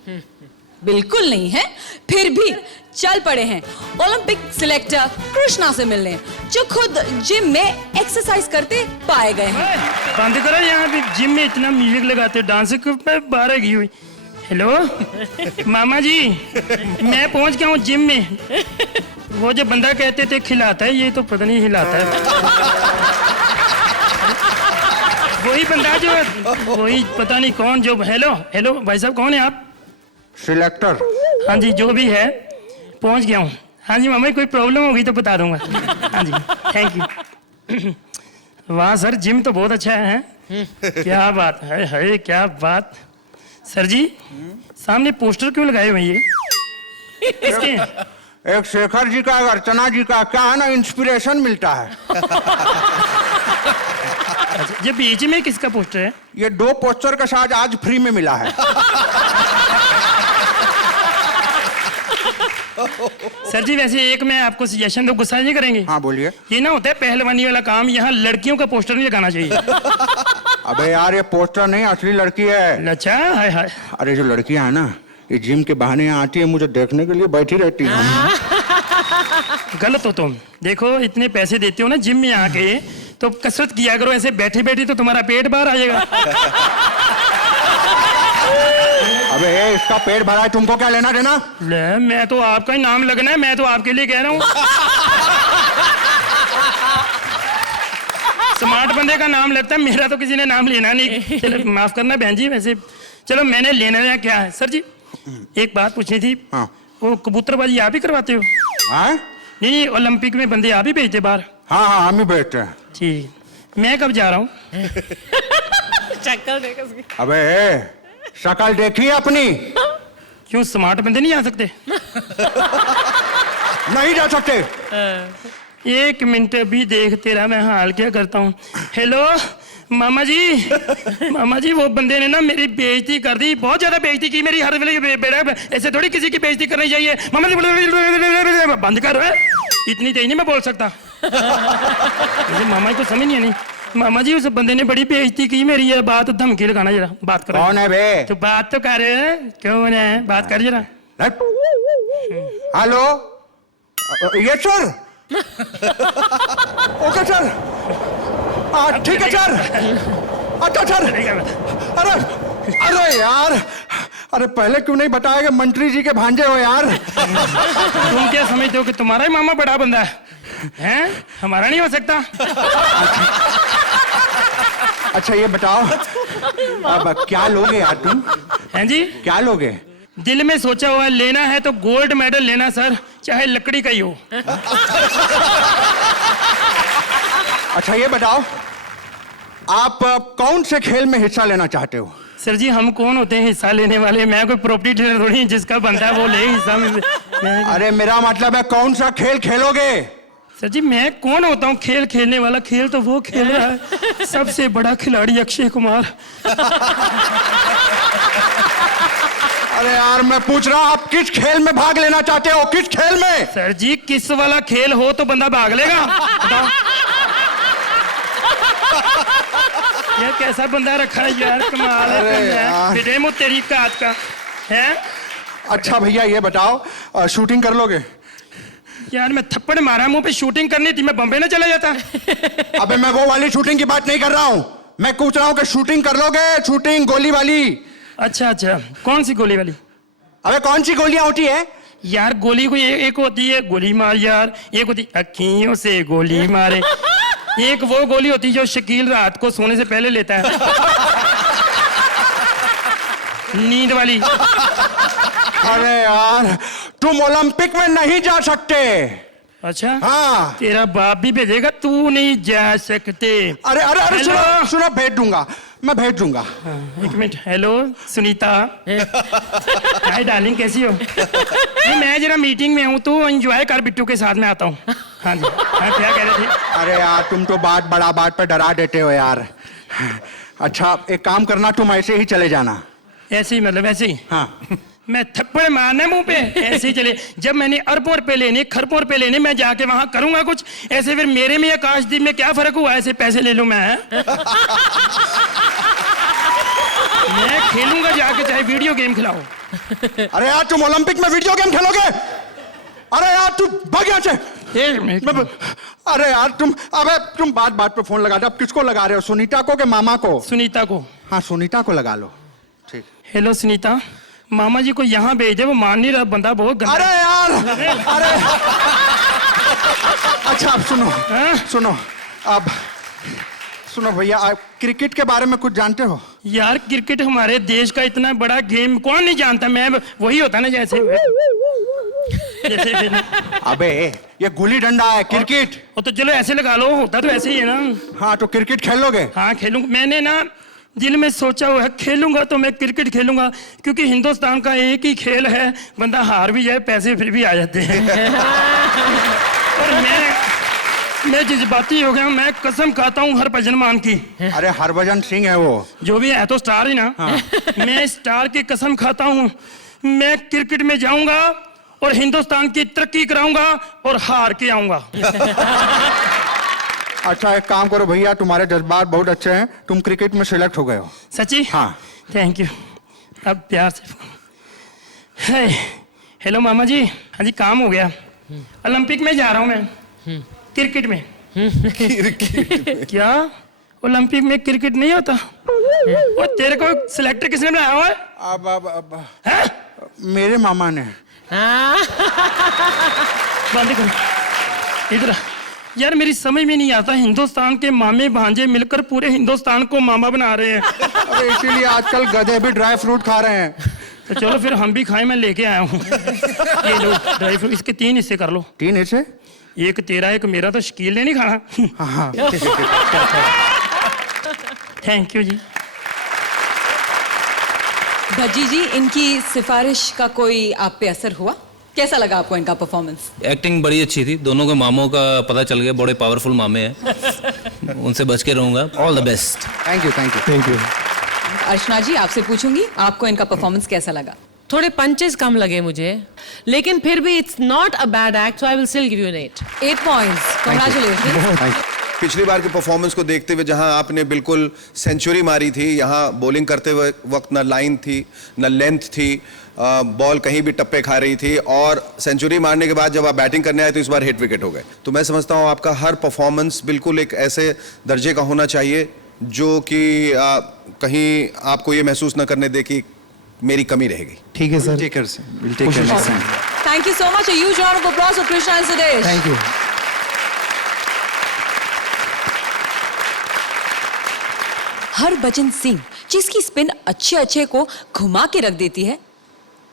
बिल्कुल नहीं है। फिर भी चल पड़े हैं ओलंपिक सिलेक्टर कृष्णा से मिलने, जो खुद जिम में एक्सरसाइज करते पाए गए हैं। बंद करो, यहाँ पे जिम में इतना म्यूजिक लगाते हो, डांस पे बारह की हुई। हेलो मामा जी, मैं पहुंच गया हूँ जिम में। वो जो बंदा कहते थे खिलाता है, ये तो पता नहीं हिलाता है। वही बंदा जो, वही पता नहीं कौन जो। हेलो भाई साहब, कौन है आप? सिलेक्टर। हाँ जी, जो भी है, पहुंच गया हूँ। हाँ जी मामा, कोई प्रॉब्लम होगी तो बता दूंगा। हाँ जी, थैंक यू। वाह सर, जिम तो बहुत अच्छा है। क्या बात है, क्या बात। सर जी, सामने पोस्टर क्यों लगाए हुए ये? किसके? एक शेखर जी का, एक अर्चना जी का। क्या है ना, इंस्पिरेशन मिलता है। अच्छा, ये बीच में किसका पोस्टर है? ये 2 पोस्टर का साथ आज फ्री में मिला है। सर जी, वैसे एक मैं आपको सजेशन दो, गुस्सा नहीं करेंगे? हाँ बोलिए। ये ना होता है पहलवानी वाला काम, यहाँ लड़कियों का पोस्टर नहीं लगाना चाहिए। अबे यार, ये पोस्टर नहीं, असली लड़की है। अच्छा, हाय हाय। अरे जो लड़कियां है ना, ये जिम के बहाने यहाँ आती है, मुझे देखने के लिए बैठी रहती है। गलत हो तुम। देखो, इतने पैसे देते हो ना जिम में आके, तो कसरत किया करो। ऐसे बैठे बैठे तो तुम्हारा पेट बाहर आ जाएगा। अबे इसका पेट भरा है, तुमको क्या लेना देना? ले, मैं तो आपका ही नाम लगना है, मैं तो आपके लिए कह रहा हूँ। स्मार्ट बंदे का नाम लगता है, मेरा तो किसी ने नाम लेना नहीं। चलो माफ करना बहन जी, वैसे चलो मैंने लेना क्या है। सर जी, एक बात पूछनी थी। हाँ। वो कबूतरबाजी आप ही करवाते हो? हाँ? नहीं, ओलंपिक में बंदे आप ही भेजते बाहर? हाँ हाँ, हम ही भेजते हैं। ठीक, मैं कब जा रहा हूँ? अबे शक्ल देखी अपनी? क्यों, स्मार्ट बंदे नहीं आ सकते? नहीं जा सकते। एक मिनट अभी देख तेरा मैं हाल क्या करता हूँ। हेलो मामा जी, वो बंदे ने ना मेरी बेइज्जती कर दी, बहुत ज्यादा बेइज्जती की मेरी। हर वेले बेटा, ऐसे थोड़ी किसी की बेइज्जती करनी चाहिए। मामा जी, बंद कर। इतनी तेज नहीं मैं बोल सकता। मामा जी को समझ नहीं आनी। मामा जी, उस बंदे ने बड़ी बेइज्जती की मेरी। ये बात धमकी लगाना, जरा बात करो। कौन है बे? तो बात तो कर, कौन है, बात कर जरा। हेलो, ये सर। ओके सर, ठीक है सर। अच्छा सर। अरे यार, अरे पहले क्यों नहीं बताया कि मंत्री जी के भांजे हो यार? तुम क्या समझते हो कि तुम्हारा ही मामा बड़ा बंदा है? हमारा नहीं हो सकता? अच्छा ये बताओ, अब क्या लोगे यार तुम? हैं जी? क्या लोगे? दिल में सोचा हुआ है, लेना है तो गोल्ड मेडल लेना सर, चाहे लकड़ी का ही हो। अच्छा ये बताओ, आप कौन से खेल में हिस्सा लेना चाहते हो? सर जी, हम कौन होते हैं हिस्सा लेने वाले? मैं कोई प्रॉपर्टी डीलर थोड़ी, जिसका बनता है वो ले हिस्सा में। अरे मेरा मतलब है कौन सा खेल खेलोगे? सर जी, मैं कौन होता हूँ खेल खेलने वाला? खेल तो वो खेल रहा है, सबसे बड़ा खिलाड़ी अक्षय कुमार। अरे यार मैं पूछ रहा हूँ, आप किस खेल में भाग लेना चाहते हो? किस खेल में? सर जी, किस वाला खेल हो तो बंदा भाग लेगा। बताओ। ये कैसा बंदा रखा है यार, कमाल है। बेटे मुझ तेरी काट का है। अच्छा भैया ये बताओ, शूटिंग कर लोगे? यार मैं थप्पड़ मारा मुंह पे, शूटिंग करनी थी, मैं बम्बई ना चला जाता। अबे मैं वो वाली शूटिंग की बात नहीं कर रहा हूँ, मैं पूछ रहा हूँ कि शूटिंग कर लोगे? शूटिंग गोली वाली, अच्छा अच्छा, कौन सी गोली वाली? अबे कौन सी गोलियां होती है? यार गोली को एक होती है गोली मार यार, एक होती अखियों से गोली मारे, एक वो गोली होती है जो शकील रात को सोने से पहले लेता है, नींद वाली। अरे यार तुम ओलंपिक में नहीं जा सकते। अच्छा हाँ। तेरा बाप भी भेजेगा, तू नहीं जा सकते। अरे अरे अरे हेलो। सुनो सुनो, भेज दूंगा, मैं भेज दूंगा। एक minute. Hello Sunita. Hi darling, कैसी हो? नहीं, मैं जरा मीटिंग में हूँ, तू एंजॉय कर, बिट्टू के साथ में आता हूँ। हाँ जी, हाँ क्या कह रहे थे? अरे यार तुम तो बड़ा बात पे डरा देते हो यार। अच्छा एक काम करना, तुम ऐसे ही चले जाना। ऐसे ही मतलब ऐसे ही? हाँ। मैं थप्पड़ मारना मुंह पे? ऐसे ही चले? जब मैंने अरबों रुपए लेने, खरबों रुपए लेने, मैं जाके वहां करूंगा कुछ ऐसे, फिर मेरे में आकाशदीप में क्या फर्क हुआ? ऐसे पैसे ले लूं मैं? मैं खेलूंगा जाके, चाहे वीडियो गेम खिलाओ। अरे यार तुम ओलंपिक में वीडियो गेम खेलोगे? अरे यार तू भाग यहाँ से। अरे यार तुम बात पे फोन लगा दो। अब किसको लगा रहे हो, सुनीता को के मामा को? सुनीता को। हाँ सुनीता को लगा लो। ठीक। हेलो सुनीता, मामा जी को यहाँ भेज दे, वो मान नहीं रहा, बंदा बहुत गंदा। अरे यार अरे अच्छा अब सुनो भैया, आप क्रिकेट के बारे में कुछ जानते हो? यार क्रिकेट हमारे देश का इतना बड़ा गेम, कौन नहीं जानता? मैं वही होता ना जैसे अबे ये गुल्ली डंडा है, क्रिकेट। वो तो चलो ऐसे लगा लो, होता तो ऐसे ही है ना। हाँ तो क्रिकेट खेलोगे? हाँ खेलूंगा, मैंने ना दिल में सोचा हुआ है, खेलूंगा तो मैं क्रिकेट खेलूंगा, क्योंकि हिंदुस्तान का एक ही खेल है, बंदा हार भी जाए पैसे फिर भी आ जाते हैं। और मैं जज्बाती हो गया, मैं कसम खाता हूँ हरभजन मान की। अरे हरभजन सिंह है वो, जो भी है तो स्टार ही ना। हाँ। मैं स्टार की कसम खाता हूँ, मैं क्रिकेट में जाऊंगा और हिंदुस्तान की तरक्की कराऊंगा और हार के आऊंगा। अच्छा एक काम करो भैया, तुम्हारे जज्बात बहुत अच्छे हैं, तुम क्रिकेट में सिलेक्ट हो गए हो। सच्ची? हाँ। Thank you. अब प्यार से। हेलो मामा जी। हाँ जी काम हो गया, ओलंपिक में जा रहा हूँ मैं, क्रिकेट में। क्या ओलंपिक में क्रिकेट नहीं होता? वो तेरे को सिलेक्टर किसने बनाया हुआ है? अब मेरे मामा ने। बंद करो इधर। यार मेरी समझ में नहीं आता, हिंदुस्तान के मामे भांजे मिलकर पूरे हिंदुस्तान को मामा बना रहे हैं। अरे इसीलिए आजकल गधे भी ड्राई फ्रूट खा रहे हैं। तो चलो फिर हम भी खाएं, मैं लेके आया हूँ। ये लो ड्राई फ्रूट, इसके 3 हिस्से कर लो। 3 हिस्से? एक तेरा एक मेरा, तो शकील ने नहीं खाना। हाँ। थैंक यू जी। भज्जी जी, इनकी सिफारिश का कोई आप पे असर हुआ? कैसा लगा आपको इनका परफॉर्मेंस? एक्टिंग बड़ी अच्छी थी, दोनों के मामों का पता चल गया, बड़े पावरफुल मामे हैं। उनसे बच के रहूंगा। All the best. Thank you thank you thank you. Archana ji आपसे पूछूंगी, आपको इनका परफॉर्मेंस कैसा लगा? थोड़े पंचेस कम लगे मुझे, लेकिन फिर भी it's not a bad act, so I will still give you an 8। 8 points, congratulation. पिछली बार के परफॉर्मेंस को देखते हुए जहां आपने बिल्कुल सेंचुरी मारी थी, यहां बॉलिंग करते वक्त ना लाइन थी ना लेंथ थी, बॉल कहीं भी टप्पे खा रही थी, और सेंचुरी मारने के बाद जब आप बैटिंग करने आए तो इस बार हिट विकेट हो गए। तो मैं समझता हूं आपका हर परफॉर्मेंस बिल्कुल एक ऐसे दर्जे का होना चाहिए जो कि कहीं आपको ये महसूस न करने दे कि मेरी कमी रहेगी। ठीक है sir. Thank you so much. A huge round of applause for Krishna and Sudesh. Thank you. Harbhajan Singh जिसकी स्पिन अच्छे को घुमा के रख देती है,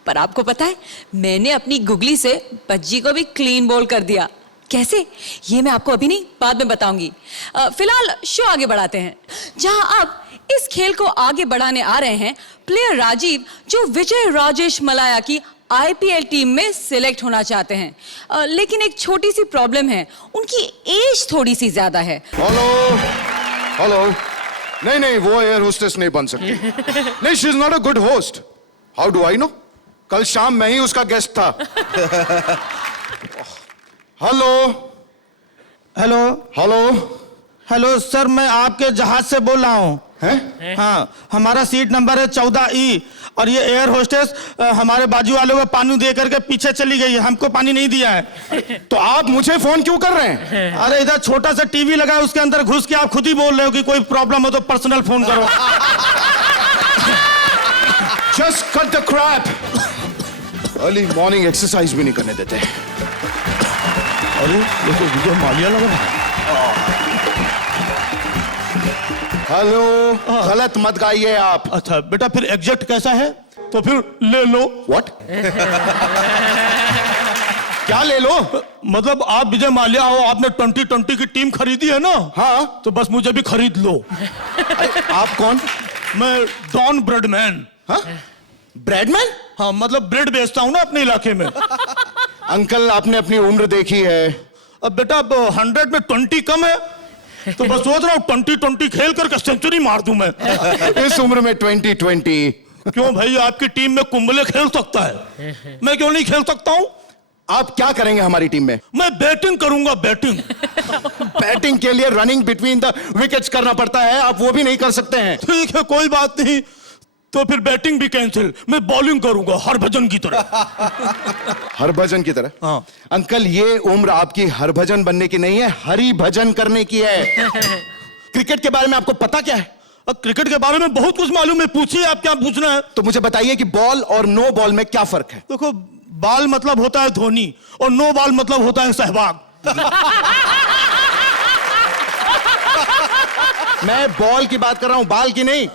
पर आपको पता है मैंने अपनी गुगली से भज्जी को भी क्लीन बॉल कर दिया। कैसे, ये मैं आपको अभी नहीं बाद में बताऊंगी। फिलहाल शो आगे बढ़ाते हैं, जहां अब इस खेल को आगे बढ़ाने आ रहे हैं प्लेयर राजीव, जो विजय राजेश मलाया की आईपीएल टीम में सिलेक्ट होना चाहते हैं। लेकिन एक छोटी सी प्रॉब्लम है, उनकी एज थोड़ी सी ज्यादा है। हेलो नहीं वो एयर होस्टेस नहीं बन सकती। नहीं, she is not a good host. How do I know? कल शाम मैं ही उसका गेस्ट था। Hello hello hello hello sir, मैं आपके जहाज से बोल रहा हूँ। हाँ, हमारा सीट नंबर है 14E, और ये एयर होस्टेस हमारे बाजू वालों को पानी दे करके पीछे चली गई है, हमको पानी नहीं दिया है। तो आप मुझे फोन क्यों कर रहे हैं? अरे इधर छोटा सा टीवी लगा है, उसके अंदर घुस के आप खुद ही बोल रहे हो कि कोई प्रॉब्लम हो तो पर्सनल फोन करो। Just cut the crap. Early morning exercise भी नहीं करने देते. अरे ये तो विजय माल्या लग रहा है. हेलो, गलत मत गाइए आप. अच्छा बेटा, फिर एग्जैक्ट कैसा है? तो फिर ले लो. What? क्या ले लो? मतलब आप विजय माल्या हो, आपने 2020 की टीम खरीदी है ना? हाँ. तो बस मुझे भी खरीद लो. आप कौन? मैं डॉन ब्रेडमैन. हाँ? ब्रेडमैन? हाँ, मतलब ब्रेड बेचता हूँ ना अपने इलाके में. अंकल, आपने अपनी उम्र देखी है. अब बेटा, अब 100 में 20 कम है, तो बस सोच रहा हूँ 2020 खेल करके सेंचुरी मार दूं मैं. इस उम्र में 2020. क्यों भाई, आपकी टीम में कुंबले खेल सकता है, मैं क्यों नहीं खेल सकता हूँ? आप क्या करेंगे हमारी टीम में? मैं बैटिंग करूंगा, बैटिंग. बैटिंग के लिए रनिंग बिटवीन द विकेट्स करना पड़ता है, आप वो भी नहीं कर सकते हैं. ठीक है, कोई बात नहीं, तो फिर बैटिंग भी कैंसिल. मैं बॉलिंग करूंगा हरभजन की तरह. हरभजन की तरह? हाँ. अंकल, ये उम्र आपकी हरभजन बनने की नहीं है, हरि भजन करने की है. क्रिकेट के बारे में आपको पता क्या है? क्रिकेट के बारे में बहुत कुछ मालूम है, पूछिए आप क्या पूछना है. तो मुझे बताइए कि बॉल और नो बॉल में क्या फर्क है? देखो, बाल मतलब होता है धोनी और नो बॉल मतलब होता है सहवाग. मैं बॉल की बात कर रहा हूं, बाल की नहीं.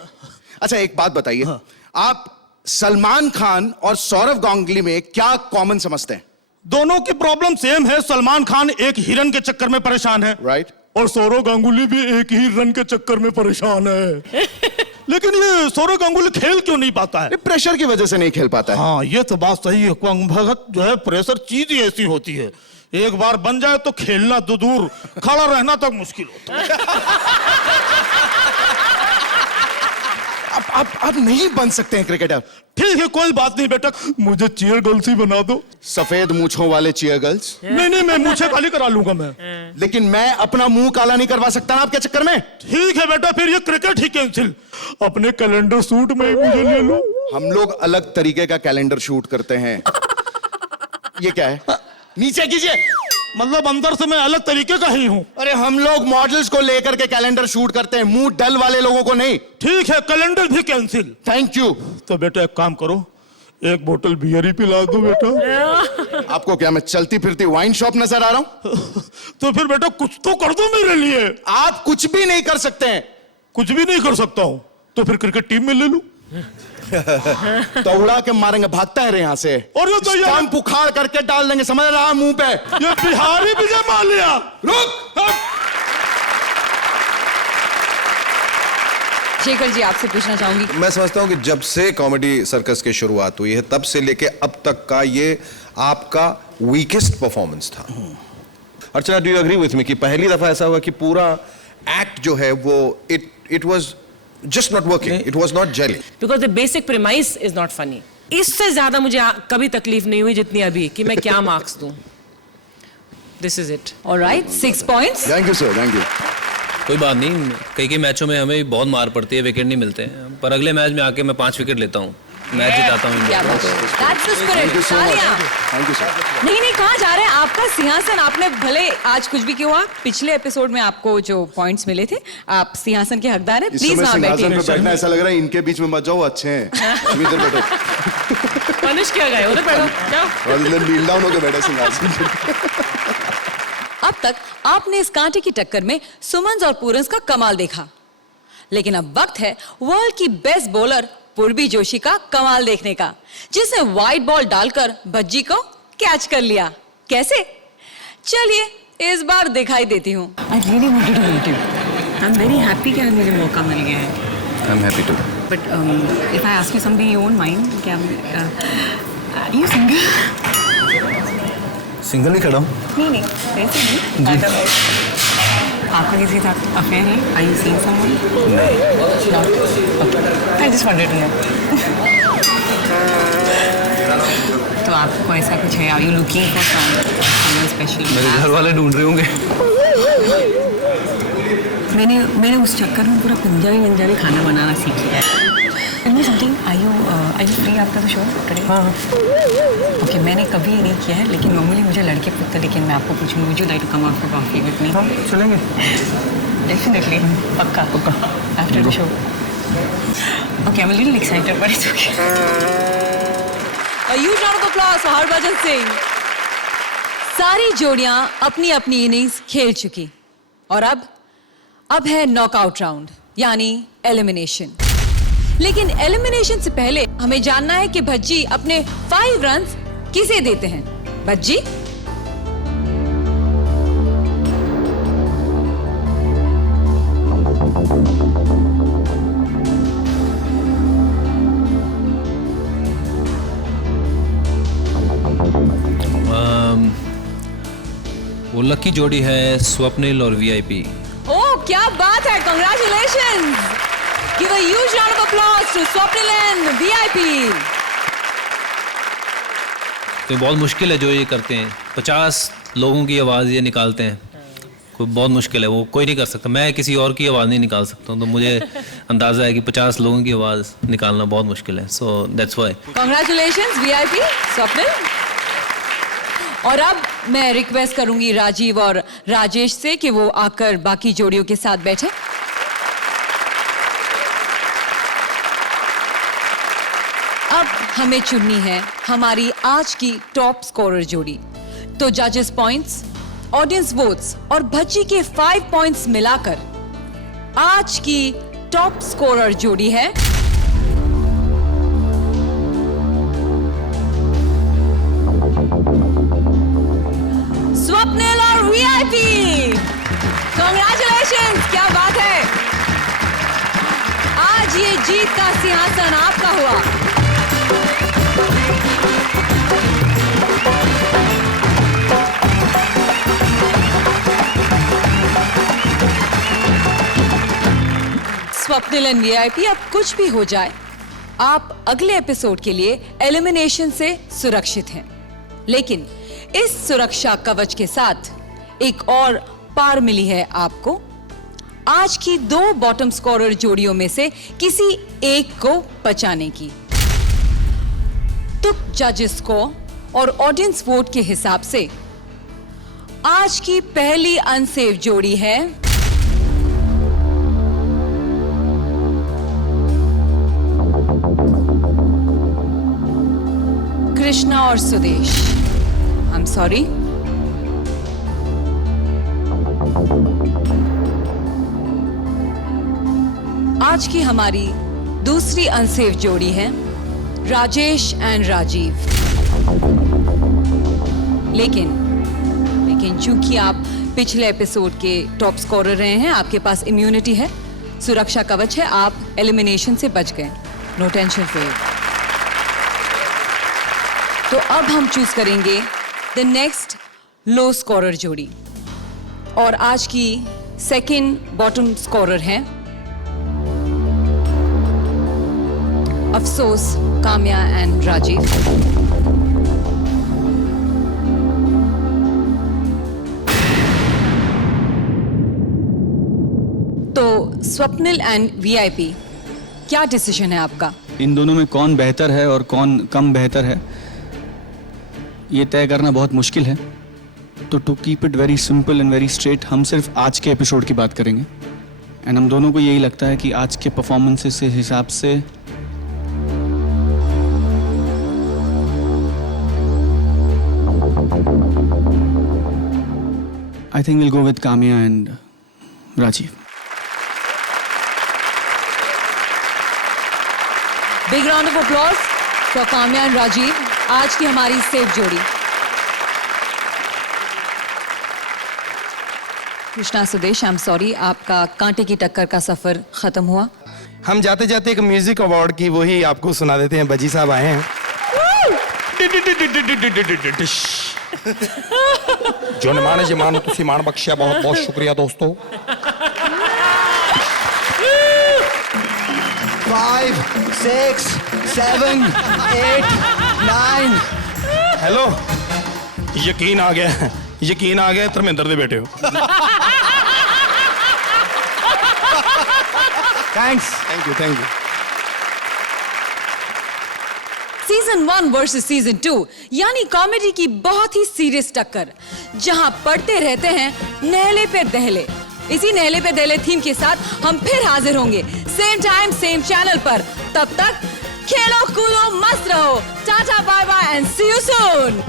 अच्छा, एक बात बताइए. हाँ. आप सलमान खान और सौरव गांगुली में क्या कॉमन समझते हैं? दोनों की प्रॉब्लम सेम है. सलमान खान एक हिरन के चक्कर में परेशान है, राइट, और सौरव गांगुली भी एक ही रन के चक्कर में परेशान है. लेकिन ये सौरव गांगुली खेल क्यों नहीं पाता है? प्रेशर की वजह से नहीं खेल पाता है. हाँ, ये तो बात सही है. भगत जो है, प्रेशर चीज ही ऐसी होती है, एक बार बन जाए तो खेलना तो दूर, खड़ा रहना तक मुश्किल होता है. आप नहीं बन सकते हैं क्रिकेटर. ठीक है, कोई बात नहीं बेटा, मुझे चीयर गर्ल्स ही बना दो. सफेद मूंछों वाले चीयर गर्ल्स? नहीं, मैं मूंछें काली करा लूंगा मैं. लेकिन मैं अपना मुंह काला नहीं करवा सकता ना आपके चक्कर में. ठीक है बेटा, फिर ये क्रिकेट ही कैंसिल. अपने कैलेंडर शूट में ही मुझे ले लो. हम लोग अलग तरीके का कैलेंडर शूट करते हैं. ये क्या है? नीचे कीजिए. मतलब अंदर से मैं अलग तरीके का ही हूँ. अरे, हम लोग मॉडल्स को लेकर के कैलेंडर शूट करते हैं, मुंह डल वाले लोगों को नहीं. ठीक है, कैलेंडर भी कैंसिल. Thank you. तो बेटा एक काम करो, एक बोतल बियर ही पिला दो बेटा. आपको क्या मैं चलती फिरती वाइन शॉप नजर आ रहा हूँ? तो फिर बेटा कुछ तो कर दो मेरे लिए. आप कुछ भी नहीं कर सकते हैं. कुछ भी नहीं कर सकता हूँ? तो फिर क्रिकेट टीम में ले लूं. तो उड़ा के मारेंगे, भागता है यहाँ से. और ये तो स्टंप उखाड़ करके डाल देंगे, समझ रहा है, मुंह पे. ये बिहारी विजय माल्या. रुक. शेखर जी, आपसे पूछना चाहूंगी. मैं समझता हूं कि जब से कॉमेडी सर्कस की शुरुआत हुई है, तब से लेके अब तक का ये आपका वीकेस्ट परफॉर्मेंस था. Archana, do you agree with me कि पहली दफा ऐसा हुआ कि पूरा एक्ट जो है वो it was just not working, it was not gelling, because the basic premise is not funny. इससे ज्यादा मुझे कभी तकलीफ नहीं हुई जितनी अभी कि मैं क्या मार्क्स दूं. This is it. All right, 6 points. Thank you sir, thank you. कोई बात नहीं, कई मैचों में हमें बहुत मार पड़ती है, विकेट नहीं मिलते हैं, पर अगले मैच में आके मैं 5 विकेट लेता हूँ, मैच जिताता हूँ. क्या बात है. That's the spirit. तालियां. Thank you sir. नहीं, कहाँ जा रहे हैं? आपका सिंहासन, आपने भले आज कुछ भी किया, पिछले एपिसोड में आपको जो पॉइंट्स मिले थे, आप सिंहासन के हकदार हैं. प्लीज वहां बैठिए. पे बैठना ऐसा लग रहा है इनके बीच में मत जाओ, अच्छे हैं. इधर बैठो. पनिश किया गया, उधर बैठो. जाओ. नील डाउन होकर बैठे सिंहासन. अब तक आपने इस कांटे की टक्कर में सुमन और पूरन का कमाल देखा, लेकिन अब वक्त है वर्ल्ड की बेस्ट बॉलर पूर्वी जोशी का कमाल देखने का, जिसने वाइट बॉल डालकर भज्जी को कैच कर लिया. कैसे? चलिए इस बार दिखाई देती हूँ. I really wanted to meet you. I'm very happy कि आज मुझे मौका मिल गया है. I'm happy too. But if I ask you something you won't mind, क्या you single? सिंगल ही खड़ा हूँ. नहीं, वैसे नहीं. आपका किसी साथ अफेयर है? Are you seeing someone? नहीं. I just wanted to know. तो आपको ऐसा कुछ है? Are you looking for someone special? मेरे घर वाले ढूंढ रहे होंगे. मैंने उस चक्कर में पूरा पंजाबी खाना बनाना सीख लिया है. Tell me something. Are you free after the show today? हाँ. Okay, मैंने कभी नहीं किया है, लेकिन नॉर्मली मुझे लड़के पूछते, लेकिन मैं आपको पूछूंगी, would you like to come out for coffee with me? हाँ, चलेंगे. Definitely. पक्का. पक्का. After the show. Okay, I'm a little excited, but it's okay. A huge round of applause for Harbhajan Singh. सारी जोड़ियां अपनी अपनी इनिंग्स खेल चुकी और अब है नॉकआउट राउंड यानी एलिमिनेशन। लेकिन एलिमिनेशन से पहले हमें जानना है कि भज्जी अपने 5 रन्स किसे देते हैं। भज्जी, वो लकी जोड़ी है स्वप्निल और वीआईपी। ओह क्या बात है, congratulations. Give a huge round of applause to Swapnil and VIP. तो बहुत मुश्किल है जो ये करते हैं, 50 लोगों की आवाज़ ये निकालते हैं, कोई बहुत मुश्किल है, वो कोई नहीं कर सकता। मैं किसी और की आवाज़ नहीं निकाल सकता हूँ, तो मुझे अंदाज़ा है कि 50 लोगों की आवाज़ निकालना बहुत मुश्किल है। So that's why. Congratulations VIP, Swapnil. और अब मैं रिक्वेस्ट करूंगी राजीव और राजेश से कि वो आकर बाकी जोड़ियों के साथ बैठे। अब हमें चुननी है हमारी आज की टॉप स्कोरर जोड़ी। तो जजेस पॉइंट्स, ऑडियंस वोट्स और भज्जी के 5 पॉइंट्स मिलाकर आज की टॉप स्कोरर जोड़ी है स्वप्निल और वीआईपी। कांग्रेचुलेशंस, क्या बात है। आज ये जीत का सिंहासन आपका हुआ। स्वप्निल एंड वीआईपी, अब कुछ भी हो जाए आप अगले एपिसोड के लिए एलिमिनेशन से सुरक्षित हैं। लेकिन इस सुरक्षा कवच के साथ एक और पार मिली है आपको। आज की 2 बॉटम स्कोरर जोड़ियों में से किसी एक को बचाने की। तो जजेस को और ऑडियंस वोट के हिसाब से आज की पहली अनसेफ जोड़ी है कृष्णा और सुदेश। I'm sorry. आज की हमारी दूसरी अनसेफ जोड़ी है राजेश एंड राजीव। लेकिन चूंकि आप पिछले एपिसोड के टॉप स्कोरर रहे हैं, आपके पास इम्यूनिटी है, सुरक्षा कवच है, आप एलिमिनेशन से बच गए। No tension for you. तो अब हम चूज करेंगे द नेक्स्ट लो स्कोरर जोड़ी और आज की सेकंड बॉटम स्कोरर है अफसोस, काम्या एंड राजीव। तो स्वप्निल एंड वीआईपी, क्या डिसीजन है आपका? इन दोनों में कौन बेहतर है और कौन कम बेहतर है ये तय करना बहुत मुश्किल है। तो to keep it very simple and very straight, हम सिर्फ आज के एपिसोड की बात करेंगे। एंड हम दोनों को यही लगता है कि आज के परफॉर्मेंसेस के हिसाब से I think will go with Kamya and Rajiv. Big round of applause for Kamya and Rajiv, आज की हमारी सेफ जोड़ी। Krishna, Sudesh, I am sorry, आपका कांटे की टक्कर का सफर खत्म हुआ। हम जाते जाते एक म्यूजिक अवार्ड की वही आपको सुना देते हैं। बजी साहब आए हैं। जो निमाने जमानो तुसी मान बख्शिया, बहुत बहुत शुक्रिया दोस्तों। 5, 6, 7, 8, 9। हेलो, यकीन आ गया धर्मेंद्र दे बेटे हो। Thank you. Season 1 versus season 2 यानी कॉमेडी की बहुत ही सीरियस टक्कर, जहां पढ़ते रहते हैं नहले पे दहले, इसी नहले पे दहले थीम के साथ हम फिर हाजिर होंगे, सेम टाइम सेम चैनल पर। तब तक खेलो कूदो मस्त रहो। Tata bye bye and see you soon.